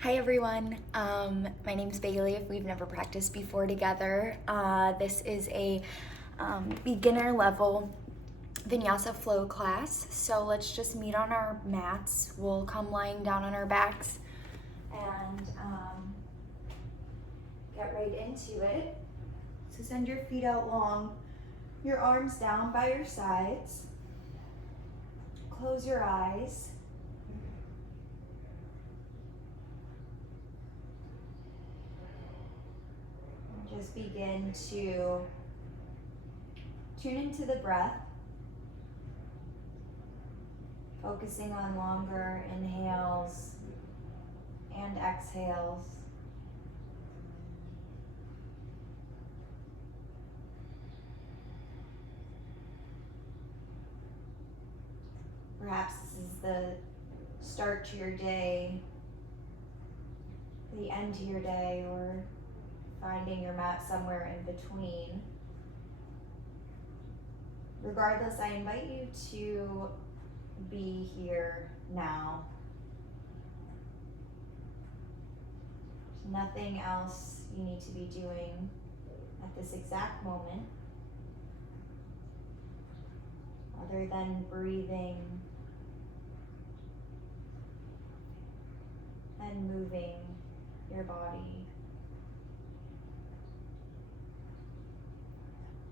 Hi everyone, my name's Bailey if we've never practiced before together. This is a beginner level vinyasa flow class, so let's just meet on our mats. We'll come lying down on our backs and get right into it. So send your feet out long, your arms down by your sides, close your eyes. Just begin to tune into the breath, focusing on longer inhales and exhales. Perhaps this is the start to your day, the end to your day, or finding your mat somewhere in between. Regardless, I invite you to be here now. There's nothing else you need to be doing at this exact moment other than breathing and moving your body.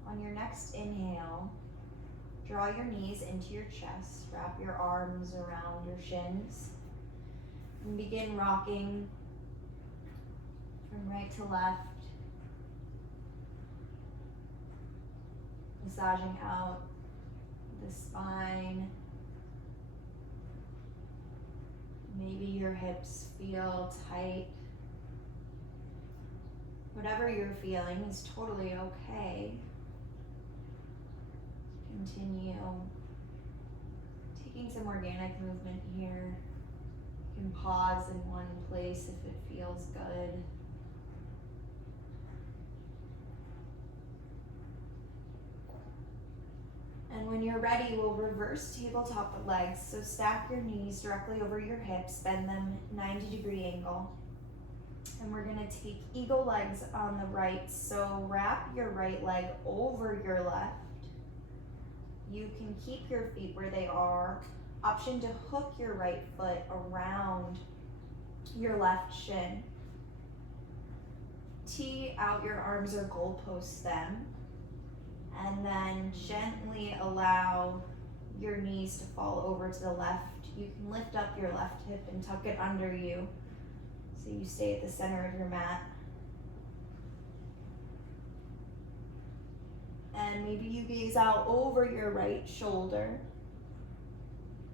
On your next inhale, draw your knees into your chest, wrap your arms around your shins, and begin rocking from right to left, massaging out the spine. Maybe your hips feel tight. Whatever you're feeling is totally okay. Continue taking some organic movement here. You can pause in one place if it feels good. And when you're ready, we'll reverse tabletop the legs. So stack your knees directly over your hips, bend them 90-degree angle. And we're gonna take eagle legs on the right. So wrap your right leg over your left. You can keep your feet where they are. Option to hook your right foot around your left shin. Tee out your arms or goalpost them. And then gently allow your knees to fall over to the left. You can lift up your left hip and tuck it under you so you stay at the center of your mat. And maybe you gaze out over your right shoulder,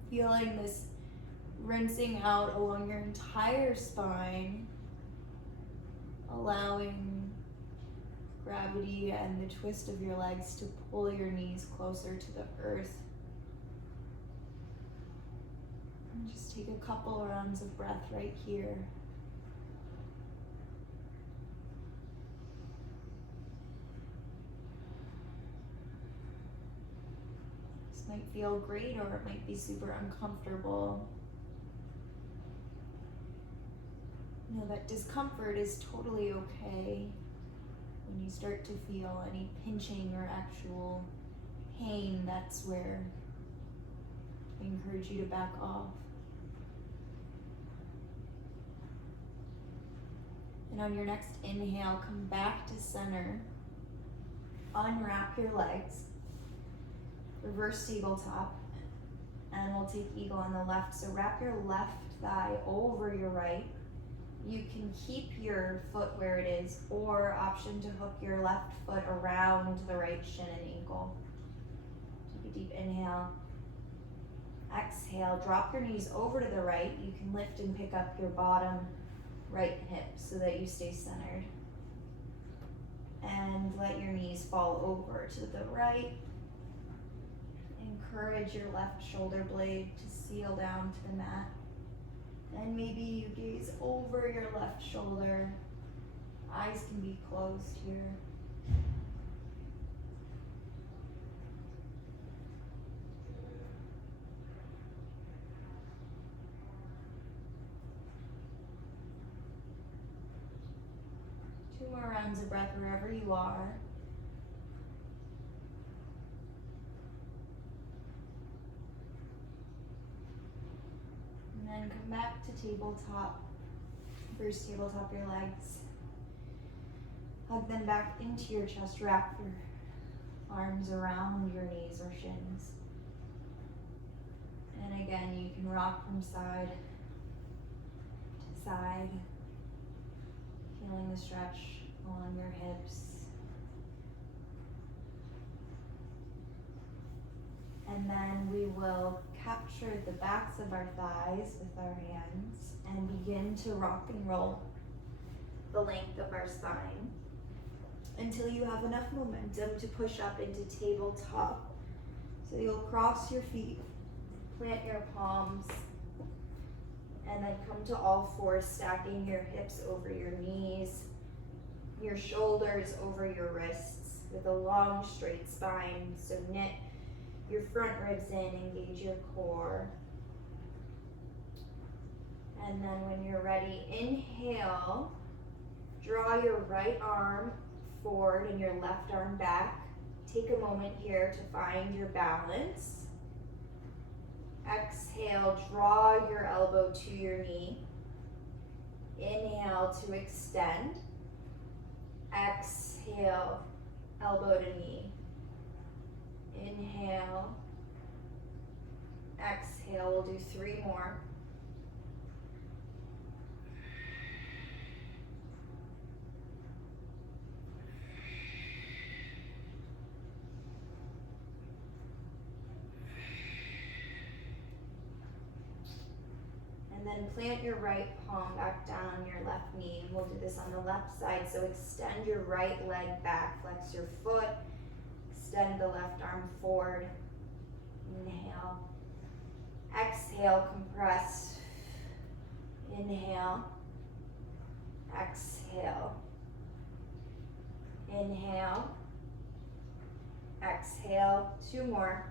feeling this rinsing out along your entire spine, allowing gravity and the twist of your legs to pull your knees closer to the earth. And just take a couple rounds of breath right here. This might feel great or it might be super uncomfortable. Know that discomfort is totally okay. When you start to feel any pinching or actual pain, that's where I encourage you to back off. And on your next inhale, come back to center. Unwrap your legs. Reverse tabletop. And we'll take eagle on the left. So wrap your left thigh over your right. You can keep your foot where it is, or option to hook your left foot around the right shin and ankle. Take a deep inhale. Exhale, drop your knees over to the right. You can lift and pick up your bottom right hip so that you stay centered. And let your knees fall over to the right. Encourage your left shoulder blade to seal down to the mat. And maybe you gaze over your left shoulder. Eyes can be closed here. 2 more rounds of breath wherever you are. And then come back to tabletop. First tabletop your legs. Hug them back into your chest. Wrap your arms around your knees or shins. And again, you can rock from side to side, feeling the stretch along your hips. And then we will capture the backs of our thighs with our hands and begin to rock and roll the length of our spine until you have enough momentum to push up into tabletop. So you'll cross your feet, plant your palms, and then come to all fours, stacking your hips over your knees, your shoulders over your wrists with a long straight spine. So knit your front ribs in, engage your core. And then when you're ready, inhale, draw your right arm forward and your left arm back. Take a moment here to find your balance. Exhale, draw your elbow to your knee. Inhale to extend. Exhale, elbow to knee. Inhale. Exhale, we'll do 3 more. And then plant your right palm back down on your left knee. We'll do this on the left side. So extend your right leg back, flex your foot, extend the left arm forward. Inhale. Exhale, compress. Inhale. Exhale. Inhale. Exhale. 2 more.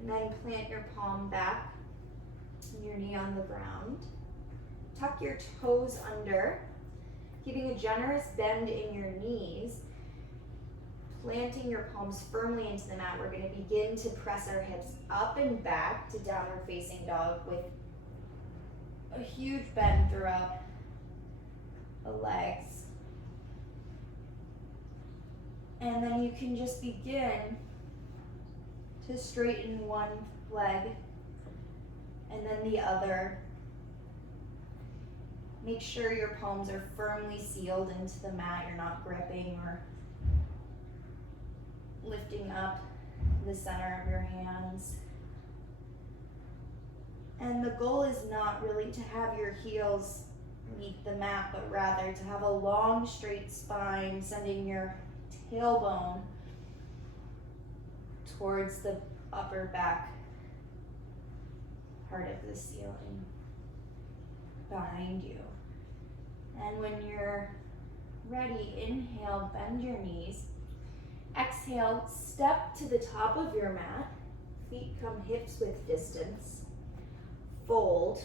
And then plant your palm back, your knee on the ground. Tuck your toes under, keeping a generous bend in your knees. Planting your palms firmly into the mat, we're going to begin to press our hips up and back to downward facing dog with a huge bend throughout the legs. And then you can just begin to straighten one leg and then the other. Make sure your palms are firmly sealed into the mat. You're not gripping or lifting up the center of your hands. And the goal is not really to have your heels meet the mat, but rather to have a long, straight spine, sending your tailbone towards the upper back part of the ceiling behind you. And when you're ready, inhale, bend your knees. Exhale, step to the top of your mat. Feet come hips width distance. Fold.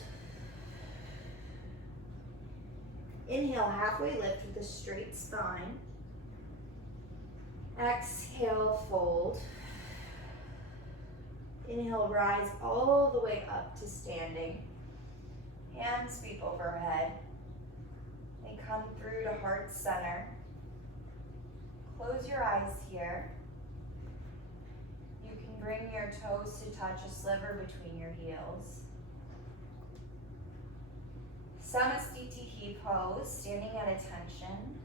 Inhale, halfway lift with a straight spine. Exhale, fold. Inhale, rise all the way up to standing. Hands sweep overhead. They come through to heart center. Close your eyes here. You can bring your toes to touch a sliver between your heels. Samastitihi pose, standing at attention.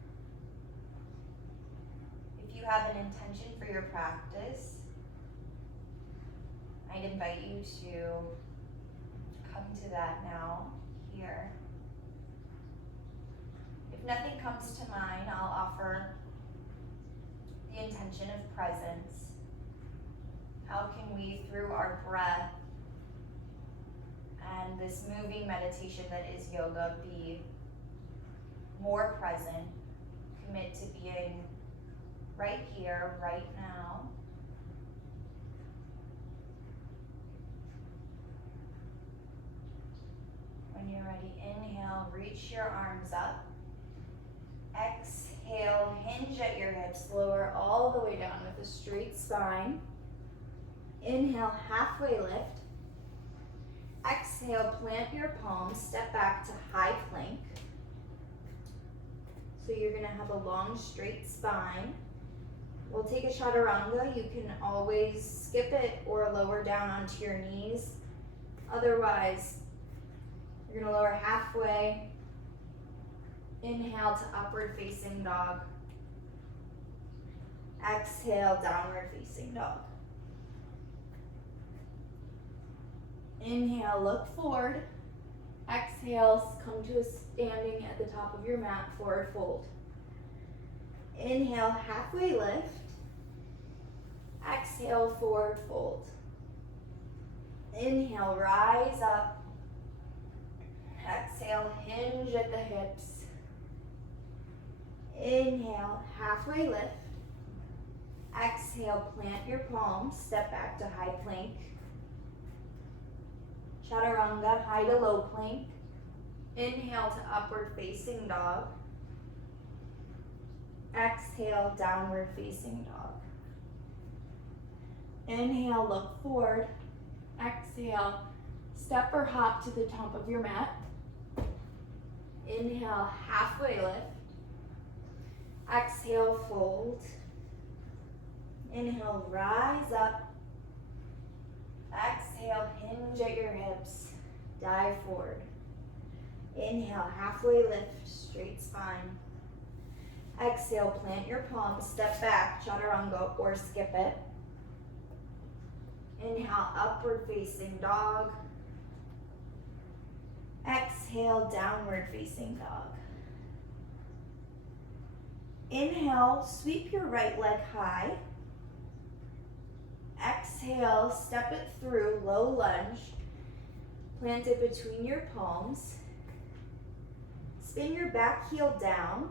If you have an intention for your practice, I'd invite you to come to that now, here. If nothing comes to mind, I'll offer the intention of presence. How can we, through our breath and this moving meditation that is yoga, be more present, commit to being right here, right now. ready. Inhale, reach your arms up. Exhale, hinge at your hips, lower all the way down with a straight spine. Inhale, halfway lift. Exhale, plant your palms, step back to high plank. So you're gonna have a long, straight spine. We'll take a chaturanga. You can always skip it or lower down onto your knees. Otherwise, you're gonna lower halfway. Inhale to upward facing dog. Exhale, downward facing dog. Inhale, look forward. Exhale, come to a standing at the top of your mat, forward fold. Inhale, halfway lift. Exhale, forward fold. Inhale, rise up. Exhale, hinge at the hips. Inhale, halfway lift. Exhale, plant your palms, step back to high plank. Chaturanga, high to low plank. Inhale to upward facing dog. Exhale, downward facing dog. Inhale, look forward. Exhale, step or hop to the top of your mat. Inhale, halfway lift. Exhale, fold. Inhale, rise up. Exhale, hinge at your hips, dive forward. Inhale, halfway lift, straight spine. Exhale, plant your palms, step back, chaturanga or skip it. Inhale, upward facing dog. Exhale, downward facing dog. Inhale, sweep your right leg high. Exhale, step it through, low lunge. Plant it between your palms. Spin your back heel down.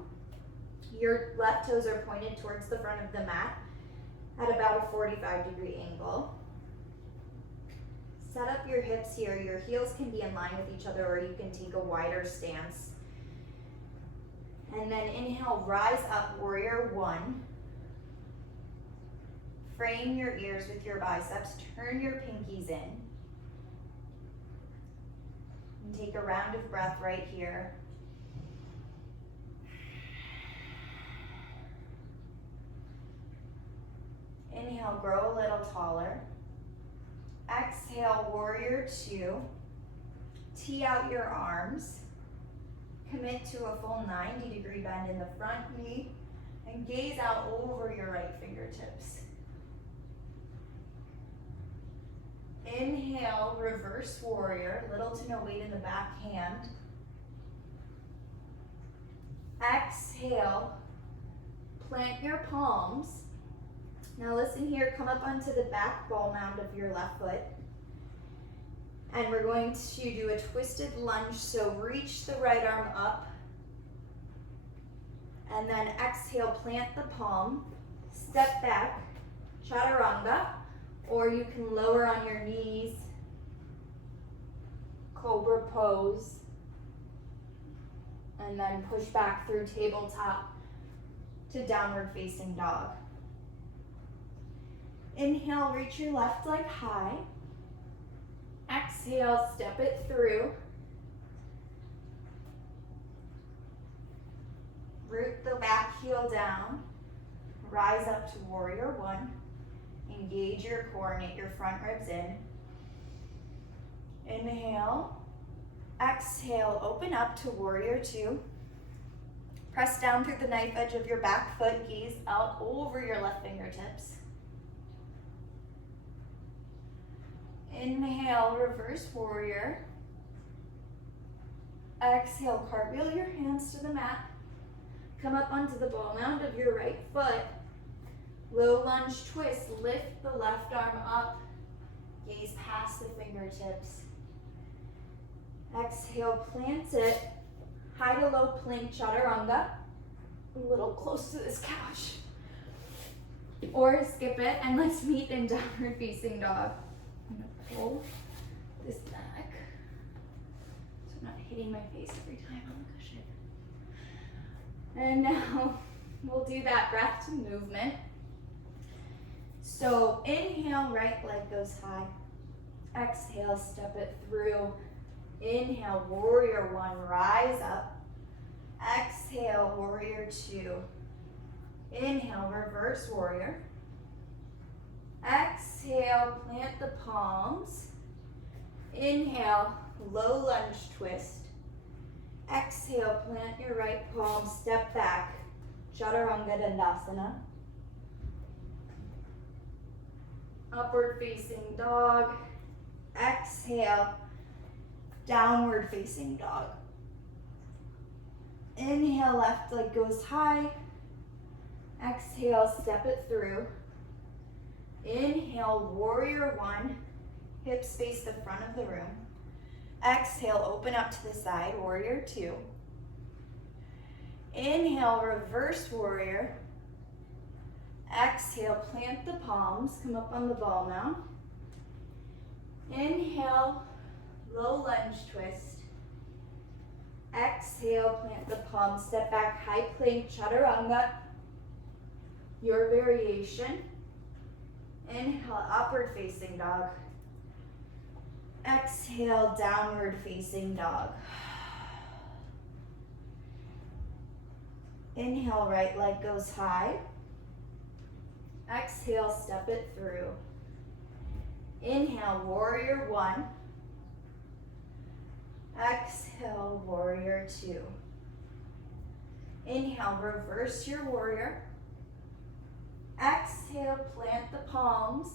Your left toes are pointed towards the front of the mat at about a 45-degree angle. Set up your hips here. Your heels can be in line with each other, or you can take a wider stance. And then inhale, rise up, warrior one. Frame your ears with your biceps, turn your pinkies in. And take a round of breath right here. Inhale, grow a little taller. Exhale, warrior two. Tee out your arms. Commit to a full 90-degree bend in the front knee and gaze out over your right fingertips. Inhale, reverse warrior, little to no weight in the back hand. Exhale, plant your palms. Now listen here, come up onto the back ball mound of your left foot. And we're going to do a twisted lunge, so reach the right arm up. And then exhale, plant the palm, step back, chaturanga. Or you can lower on your knees, cobra pose, and then push back through tabletop to downward facing dog. Inhale, reach your left leg high. Exhale, step it through. Root the back heel down. Rise up to warrior one. Engage your core, knit your front ribs in. Inhale. Exhale, open up to warrior two. Press down through the knife edge of your back foot, gaze out over your left fingertips. Inhale, reverse warrior. Exhale, cartwheel your hands to the mat. Come up onto the ball mound of your right foot. Low lunge twist, lift the left arm up. Gaze past the fingertips. Exhale, plant it. High to low plank chaturanga. A little close to this couch. Or skip it and let's meet in downward facing dog. I'm gonna pull this back. I'm not hitting my face every time on the cushion. And now we'll do that breath to movement. So inhale, right leg goes high. Exhale, step it through. Inhale, warrior one, rise up. Exhale, warrior two. Inhale, reverse warrior. Exhale, plant the palms. Inhale, low lunge twist. Exhale, plant your right palm, step back. Chaturanga Dandasana. Upward facing dog. Exhale, downward facing dog. Inhale, left leg goes high. Exhale, step it through. Inhale, warrior one. Hips face the front of the room. Exhale, open up to the side, warrior two. Inhale, reverse warrior. Exhale, plant the palms, come up on the ball now. Inhale, low lunge twist. Exhale, plant the palms, step back, high plank, chaturanga. Your variation. Inhale, upward facing dog. Exhale, downward facing dog. Inhale, right leg goes high. Exhale, step it through. Inhale, warrior one. Exhale, warrior two. Inhale, reverse your warrior. Exhale, plant the palms.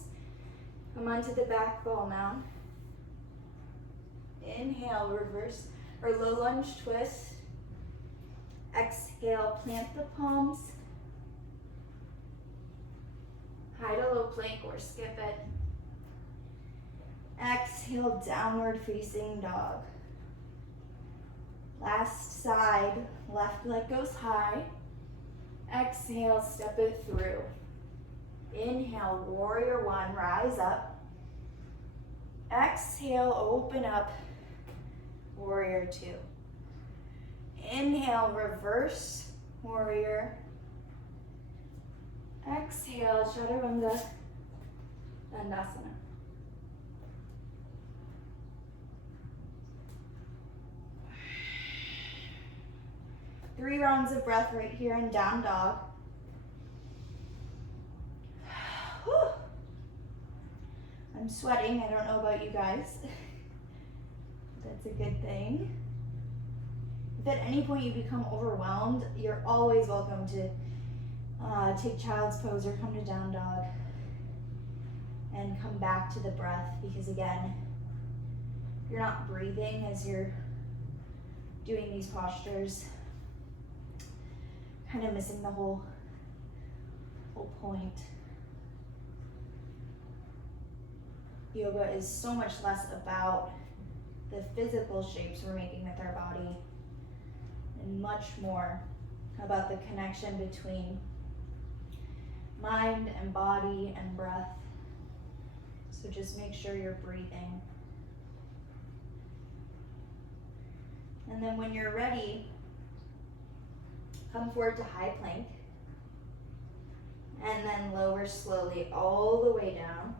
Come onto the back ball now. Inhale, reverse or low lunge twist. Exhale, plant the palms. High to low plank or skip it. Exhale, downward facing dog. Last side, left leg goes high. Exhale, step it through. Inhale, warrior one, rise up. Exhale, open up, warrior two. Inhale, reverse warrior. Exhale, chaturanga dandasana. Three rounds of breath right here in down dog. Whew. I'm sweating. I don't know about you guys. That's a good thing. If at any point you become overwhelmed, you're always welcome to take child's pose or come to down dog and come back to the breath, because again, if you're not breathing as you're doing these postures, kind of missing the whole point. Yoga is so much less about the physical shapes we're making with our body and much more about the connection between mind and body and breath. So just make sure you're breathing. And then when you're ready, come forward to high plank. And then lower slowly all the way down.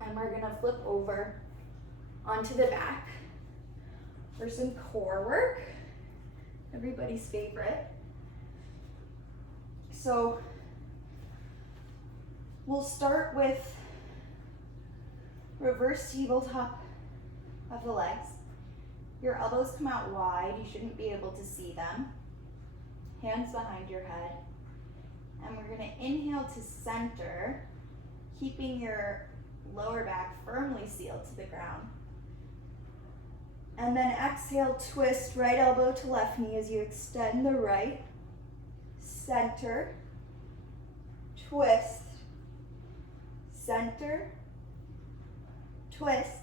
And we're gonna flip over onto the back for some core work. Everybody's favorite. So we'll start with reverse tabletop of the legs. Your elbows come out wide. You shouldn't be able to see them. Hands behind your head. And we're gonna inhale to center, keeping your lower back firmly sealed to the ground. And then exhale, twist right elbow to left knee as you extend the right. Center, twist, center, twist,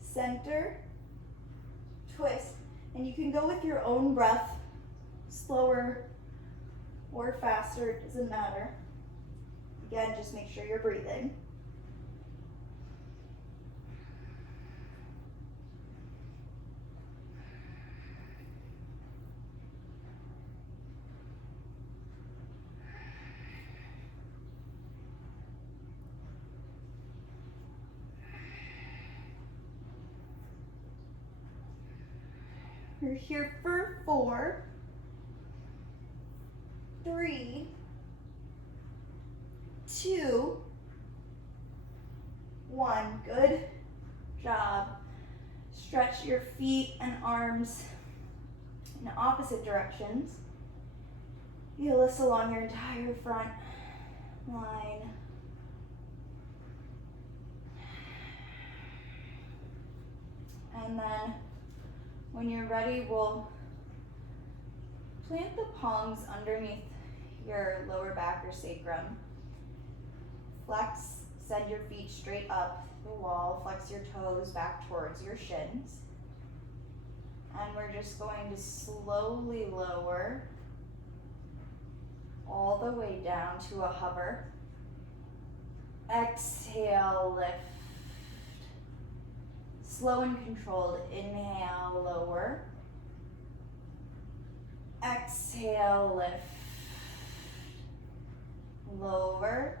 center, twist. And you can go with your own breath, slower or faster, it doesn't matter. Again, just make sure you're breathing. We're here for 4, 3, 2, 1. Good job. Stretch your feet and arms in opposite directions. Feel this along your entire front line. And then when you're ready, we'll plant the palms underneath your lower back or sacrum. Flex, send your feet straight up the wall. Flex your toes back towards your shins. And we're just going to slowly lower all the way down to a hover. Exhale, lift. Slow and controlled. Inhale, lower. Exhale, lift. Lower.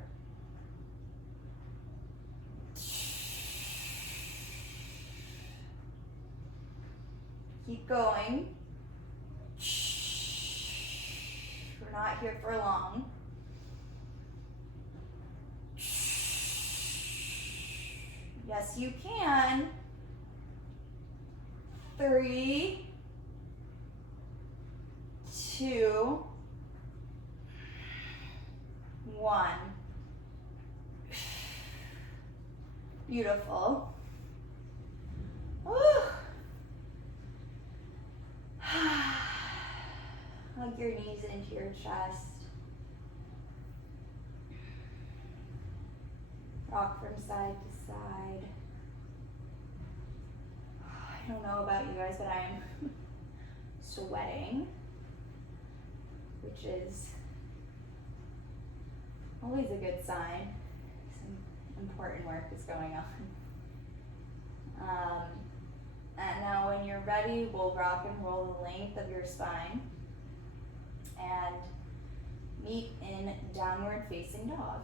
Keep going. We're not here for long. Yes, you can. 3, 2, 1. Beautiful. Woo. Hug your knees into your chest. Rock from side to side. I don't know about you guys, but I'm sweating, which is always a good sign. Some important work is going on. And now when you're ready, we'll rock and roll the length of your spine and meet in downward facing dog.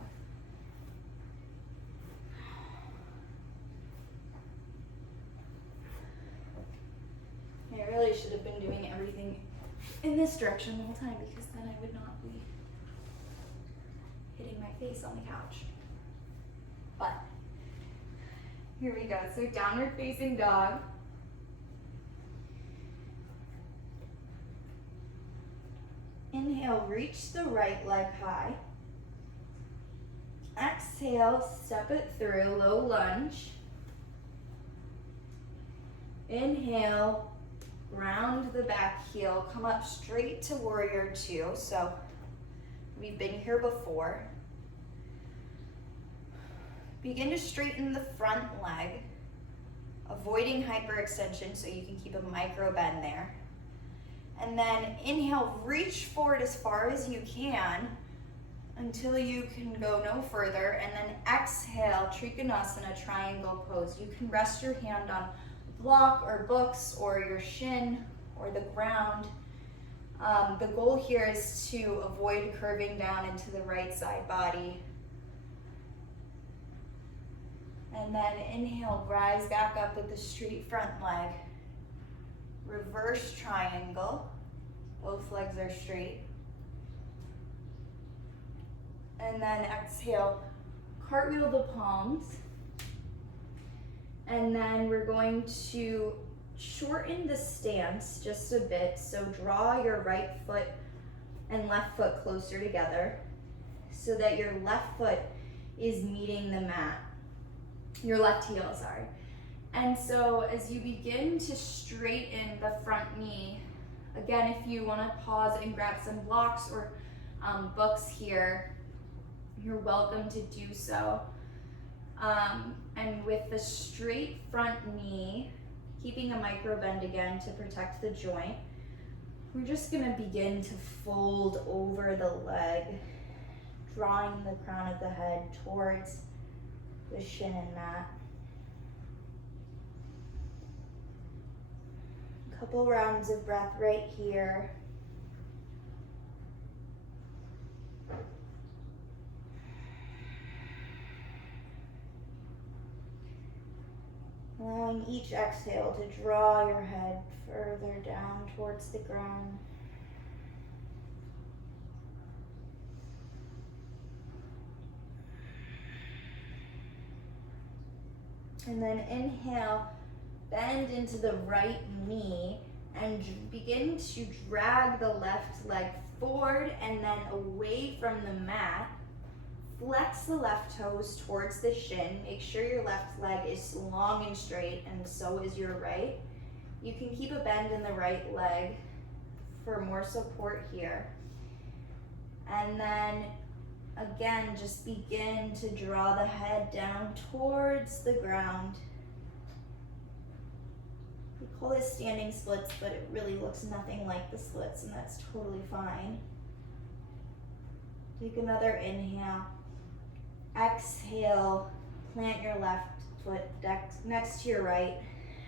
I really should have been doing everything in this direction the whole time, because then I would not be hitting my face on the couch. But here we go. So downward facing dog. Inhale, reach the right leg high. Exhale, step it through, low lunge. Inhale, round the back heel, come up straight to warrior 2. So we've been here before. Begin to straighten the front leg, avoiding hyperextension so you can keep a micro bend there. And then inhale, reach forward as far as you can until you can go no further. And then exhale, Trikonasana, triangle pose. You can rest your hand on a block or books or your shin or the ground. The goal here is to avoid curving down into the right side body. And then inhale, rise back up with the straight front leg. Reverse triangle. Both legs are straight. And then exhale, cartwheel the palms. And then we're going to shorten the stance just a bit. So draw your right foot and left foot closer together so that your left foot is meeting the mat. Your left heel, sorry. And so as you begin to straighten the front knee, again, if you want to pause and grab some blocks or books here, you're welcome to do so. And with the straight front knee, keeping a micro bend again to protect the joint, we're just going to begin to fold over the leg, drawing the crown of the head towards the shin and mat. A couple rounds of breath right here. Allowing each exhale to draw your head further down towards the ground. And then inhale, bend into the right knee and begin to drag the left leg forward and then away from the mat. Flex the left toes towards the shin. Make sure your left leg is long and straight, and so is your right. You can keep a bend in the right leg for more support here. And then again, just begin to draw the head down towards the ground. We call this standing splits, but it really looks nothing like the splits, and that's totally fine. Take another inhale. Exhale, plant your left foot next to your right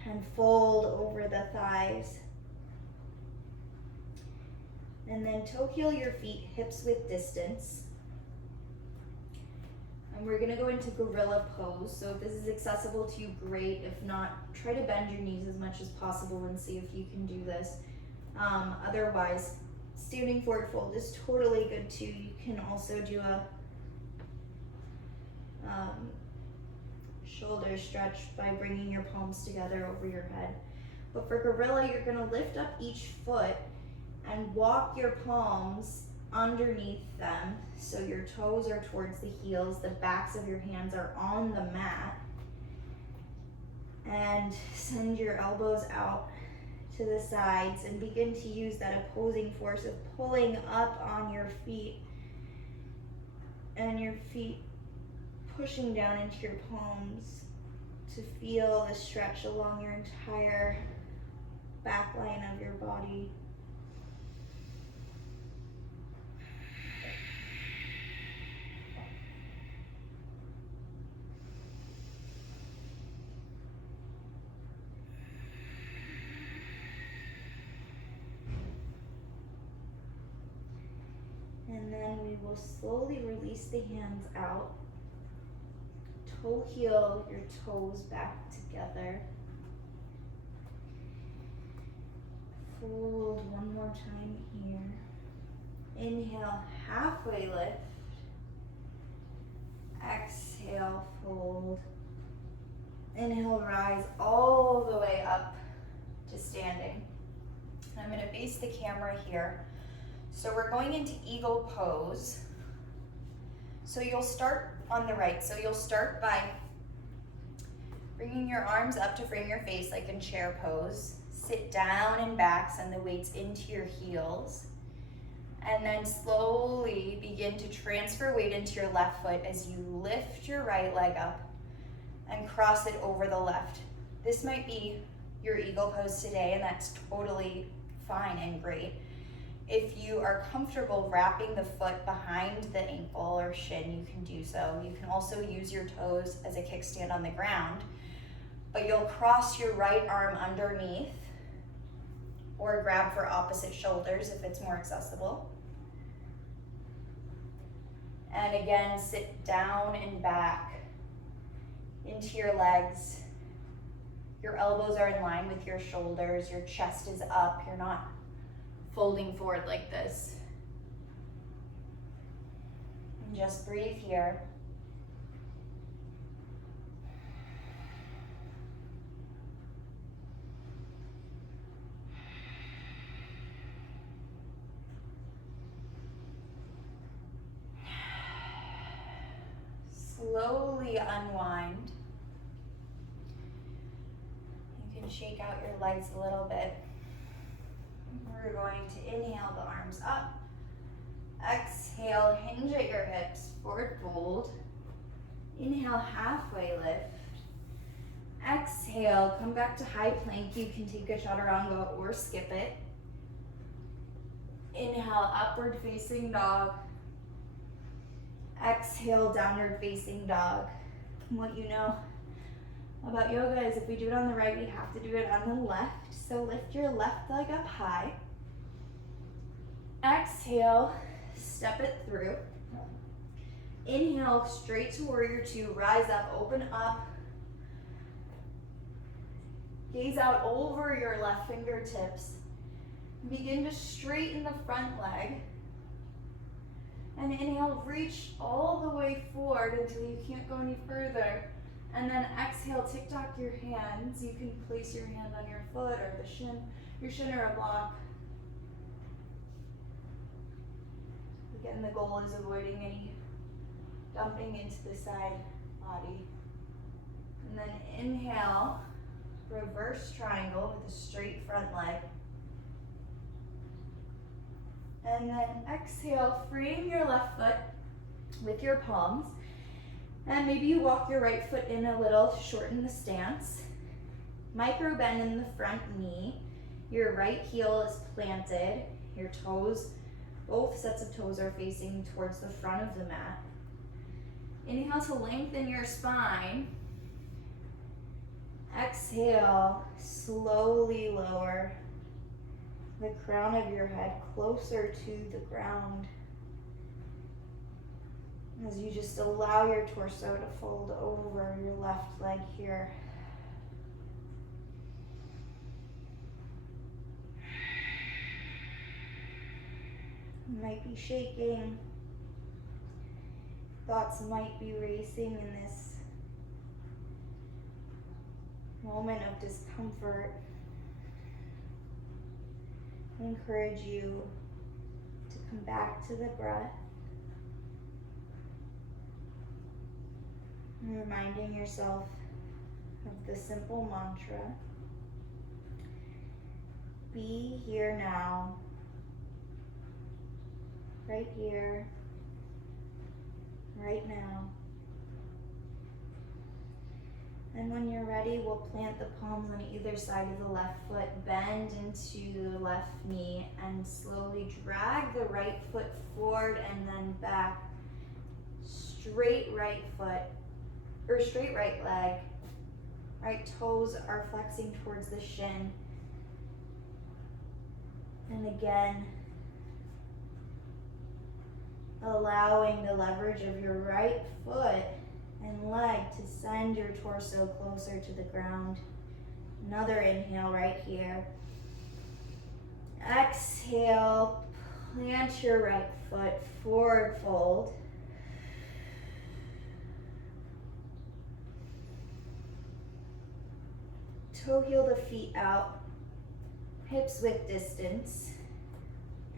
and fold over the thighs. And then toe heel your feet, hips width distance. And we're gonna go into gorilla pose. So if this is accessible to you, great. If not, try to bend your knees as much as possible and see if you can do this. Otherwise, standing forward fold is totally good too. You can also do a shoulder stretch by bringing your palms together over your head. But for gorilla, you're gonna lift up each foot and walk your palms underneath them. So your toes are towards the heels, the backs of your hands are on the mat. And send your elbows out to the sides and begin to use that opposing force of pulling up on your feet and your feet pushing down into your palms to feel the stretch along your entire back line of your body. And then we will slowly release the hands out. Toe heel your toes back together. Fold one more time here. Inhale, halfway lift. Exhale, fold. Inhale, rise all the way up to standing. I'm going to face the camera here. So we're going into eagle pose. So you'll start on the right. So you'll start by bringing your arms up to frame your face like in chair pose. Sit down and back, send the weights into your heels. And then slowly begin to transfer weight into your left foot as you lift your right leg up and cross it over the left. This might be your eagle pose today, and that's totally fine and great. If you are comfortable wrapping the foot behind the ankle or shin, you can do so. You can also use your toes as a kickstand on the ground, but you'll cross your right arm underneath or grab for opposite shoulders if it's more accessible. And again, sit down and back into your legs. Your elbows are in line with your shoulders, your chest is up, you're not folding forward like this. And just breathe here. Slowly unwind. You can shake out your legs a little bit. We're going to inhale the arms up. Exhale, hinge at your hips, forward fold. Inhale, halfway lift. Exhale, come back to high plank. You can take a chaturanga or skip it. Inhale, upward facing dog. Exhale, downward facing dog. And what you know about yoga is if we do it on the right, we have to do it on the left. So lift your left leg up high. Exhale, step it through. Inhale, straight to warrior two, rise up, open up. Gaze out over your left fingertips. Begin to straighten the front leg. And inhale, reach all the way forward until you can't go any further. And then exhale, tick-tock your hands. You can place your hand on your foot or the shin, your shin or a block. Again, the goal is avoiding any dumping into the side body. And then inhale, reverse triangle with a straight front leg. And then exhale, frame your left foot with your palms. And maybe you walk your right foot in a little, shorten the stance. Micro bend in the front knee. Your right heel is planted. Your toes, both sets of toes are facing towards the front of the mat. Inhale to lengthen your spine. Exhale, slowly lower the crown of your head closer to the ground as you just allow your torso to fold over your left leg here. You might be shaking. Thoughts might be racing in this moment of discomfort. I encourage you to come back to the breath, and reminding yourself of the simple mantra, be here now, right here, right now. And when you're ready, we'll plant the palms on either side of the left foot, bend into the left knee, and slowly drag the right foot forward and then back. Straight right foot, or straight right leg. Right toes are flexing towards the shin. And again, allowing the leverage of your right foot and leg to send your torso closer to the ground. Another inhale right here. Exhale, plant your right foot, forward fold. Toe heel the feet out, hips width distance.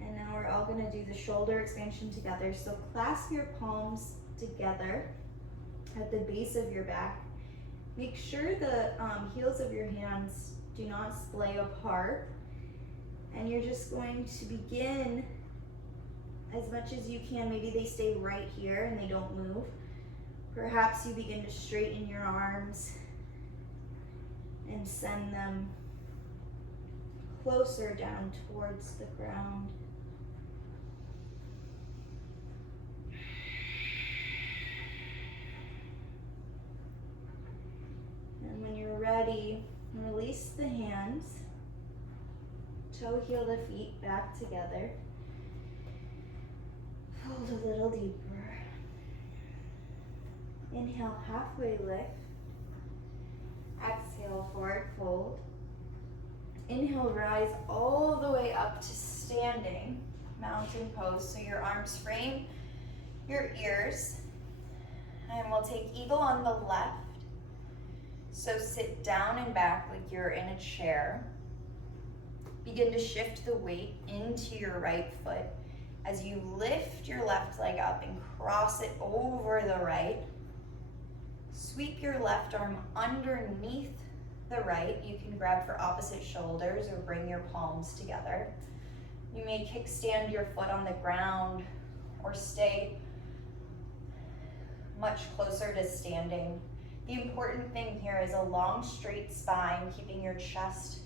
And now we're all gonna do the shoulder expansion together. So clasp your palms together at the base of your back. Make sure the heels of your hands do not splay apart. And you're just going to begin as much as you can. Maybe they stay right here and they don't move. Perhaps you begin to straighten your arms and send them closer down towards the ground. And when you're ready, release the hands, toe heel the feet back together. Fold a little deeper. Inhale, halfway lift. Exhale, forward fold. Inhale, rise all the way up to standing mountain pose. So your arms frame your ears. And we'll take eagle on the left. So sit down and back like you're in a chair. Begin to shift the weight into your right foot as you lift your left leg up and cross it over the right. Sweep your left arm underneath the right. You can grab for opposite shoulders or bring your palms together. You may kickstand your foot on the ground or stay much closer to standing. The important thing here is a long, straight spine, keeping your chest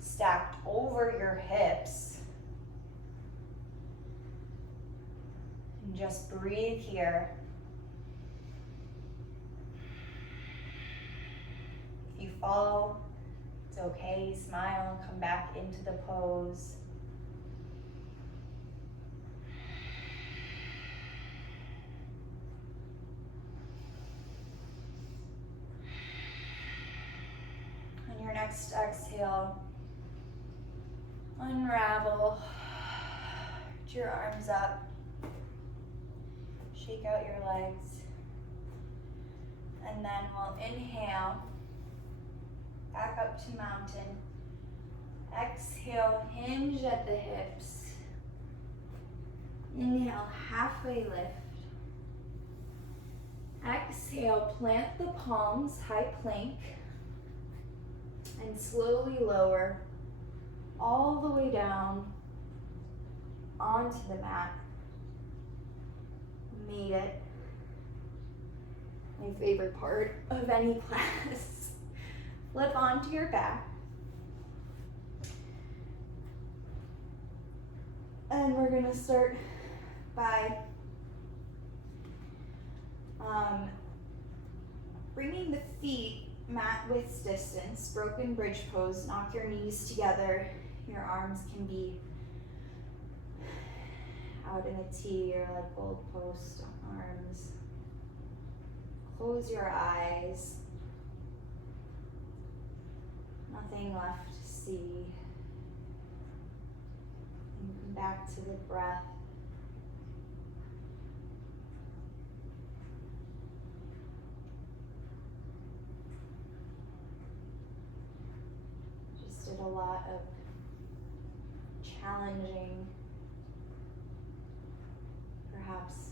stacked over your hips. And just breathe here. If you fall, it's okay. Smile and come back into the pose. next exhale, unravel, put your arms up, shake out your legs, and then we'll inhale, back up to mountain. Exhale, hinge at the hips. Inhale, halfway lift. Exhale, plant the palms, high plank, and slowly lower all the way down onto the mat. Made it. My favorite part of any class. Flip onto your back. And we're gonna start by bringing the feet mat width distance, broken bridge pose. Knock your knees together. Your arms can be out in a T or like goalpost arms. Close your eyes. Nothing left to see. And come back to the breath. Just did a lot of challenging, perhaps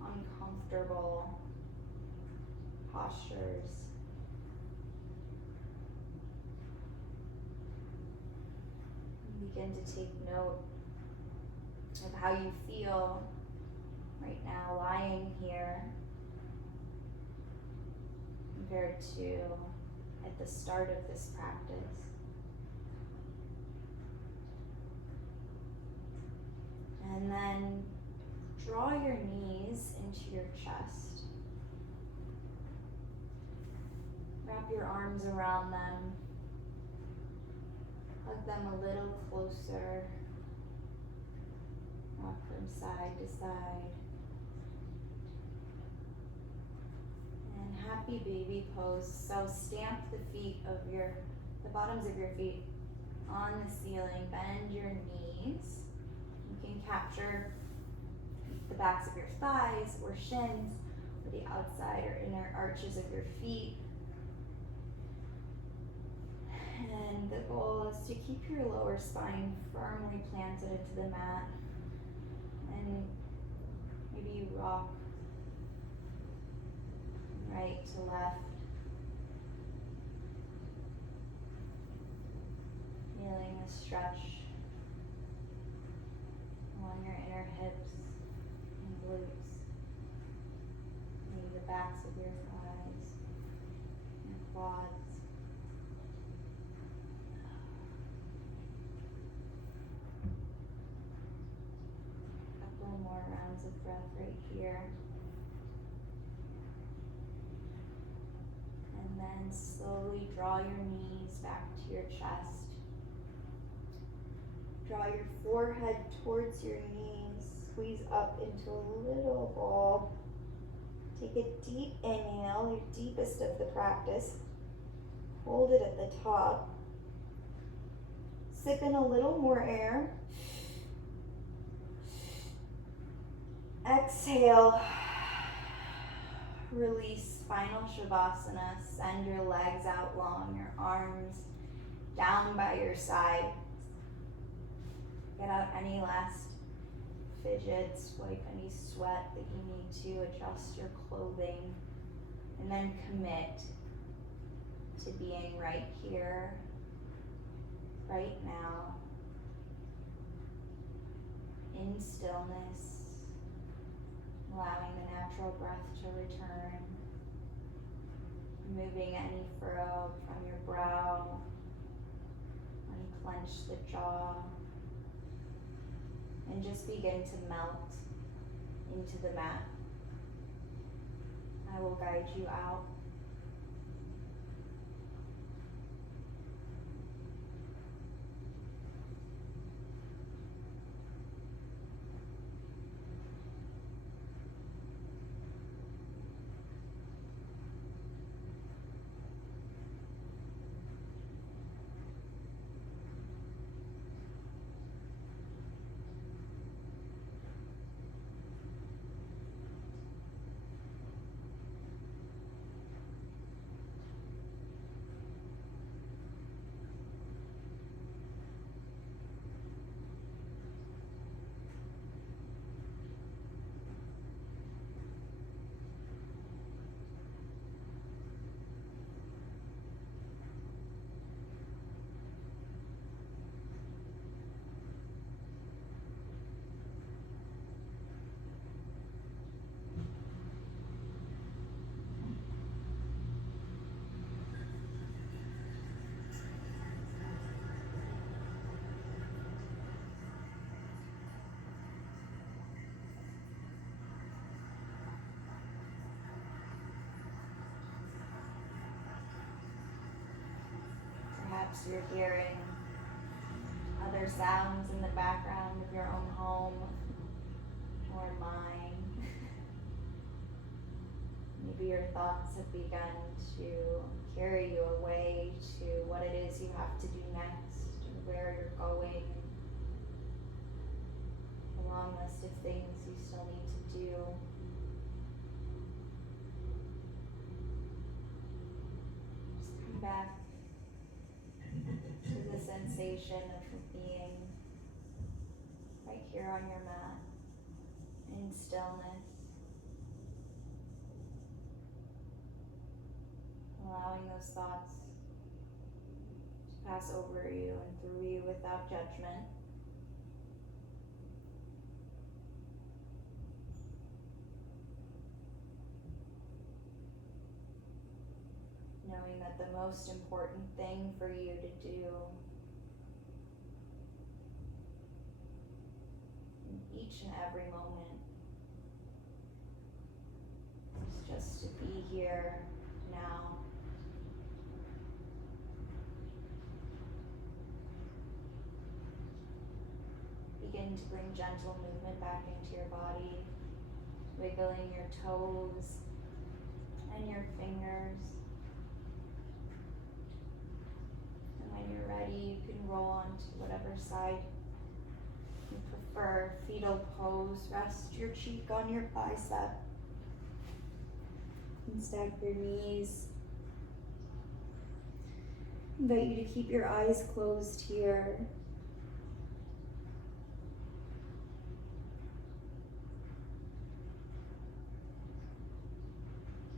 uncomfortable postures. And begin to take note of how you feel right now lying here compared to at the start of this practice. And then draw your knees into your chest. Wrap your arms around them. Hug them a little closer. Rock from side to side. And happy baby pose. So stamp the the bottoms of your feet on the ceiling. Bend your knees. You can capture the backs of your thighs or shins, or the outside or inner arches of your feet. And the goal is to keep your lower spine firmly planted into the mat. And maybe you rock right to left. Feeling a stretch along your inner hips and glutes. Maybe the backs of your thighs, your quads. Couple more rounds of breath right here. And then slowly draw your knees back to your chest. Draw your forehead towards your knees. Squeeze up into a little ball. Take a deep inhale, your deepest of the practice. Hold it at the top. Sip in a little more air. Exhale. Release final shavasana. Send your legs out long, your arms down by your side. Get out any last fidgets, wipe any sweat that you need to, adjust your clothing, and then commit to being right here, right now, in stillness, allowing the natural breath to return, removing any furrow from your brow, unclench the jaw, and just begin to melt into the mat. I will guide you out. Perhaps you're hearing other sounds in the background of your own home or mind. Maybe your thoughts have begun to carry you away to what it is you have to do next, or where you're going, a long list of things you still need to do. Just come back to the sensation of being right here on your mat in stillness, allowing those thoughts to pass over you and through you without judgment. Knowing that the most important thing for you to do in each and every moment is just to be here now. Begin to bring gentle movement back into your body, wiggling your toes and your fingers. And when you're ready, you can roll onto whatever side you prefer. Fetal pose, rest your cheek on your bicep. And stack your knees. Invite you to keep your eyes closed here.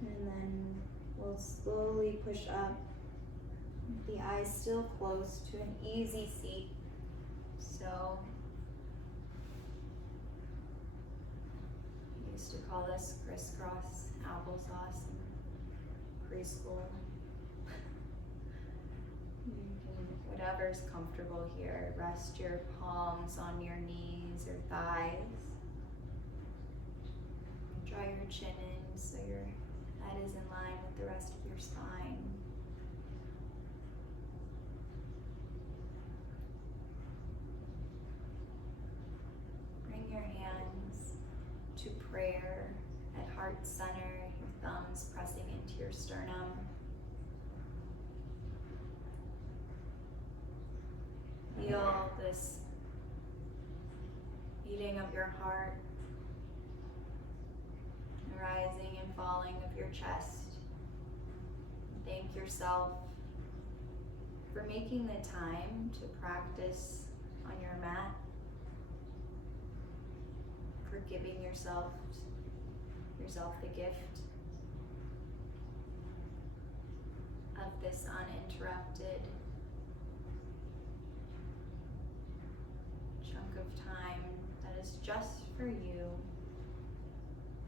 And then we'll slowly push up, the eyes still closed, to an easy seat. So, we used to call this crisscross applesauce in preschool. Whatever's comfortable here. Rest your palms on your knees or thighs. Draw your chin in so your head is in line with the rest of your spine. Bring your hands to prayer at heart center, your thumbs pressing into your sternum. Feel this beating of your heart, the rising and falling of your chest. Thank yourself for making the time to practice on your mat, for giving yourself the gift of this uninterrupted chunk of time that is just for you,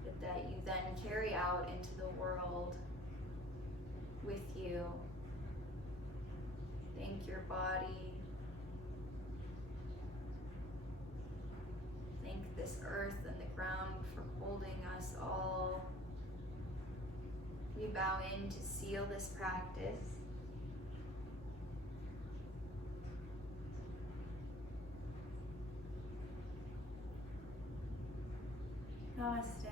but that you then carry out into the world with you. Thank your body. Thank this earth and the ground for holding us all. We bow in to seal this practice. Namaste.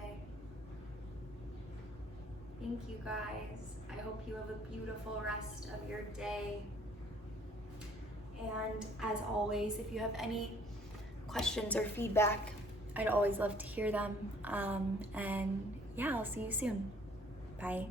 Thank you guys. I hope you have a beautiful rest of your day. And as always, if you have any questions or feedback, I'd always love to hear them. And yeah, I'll see you soon. Bye.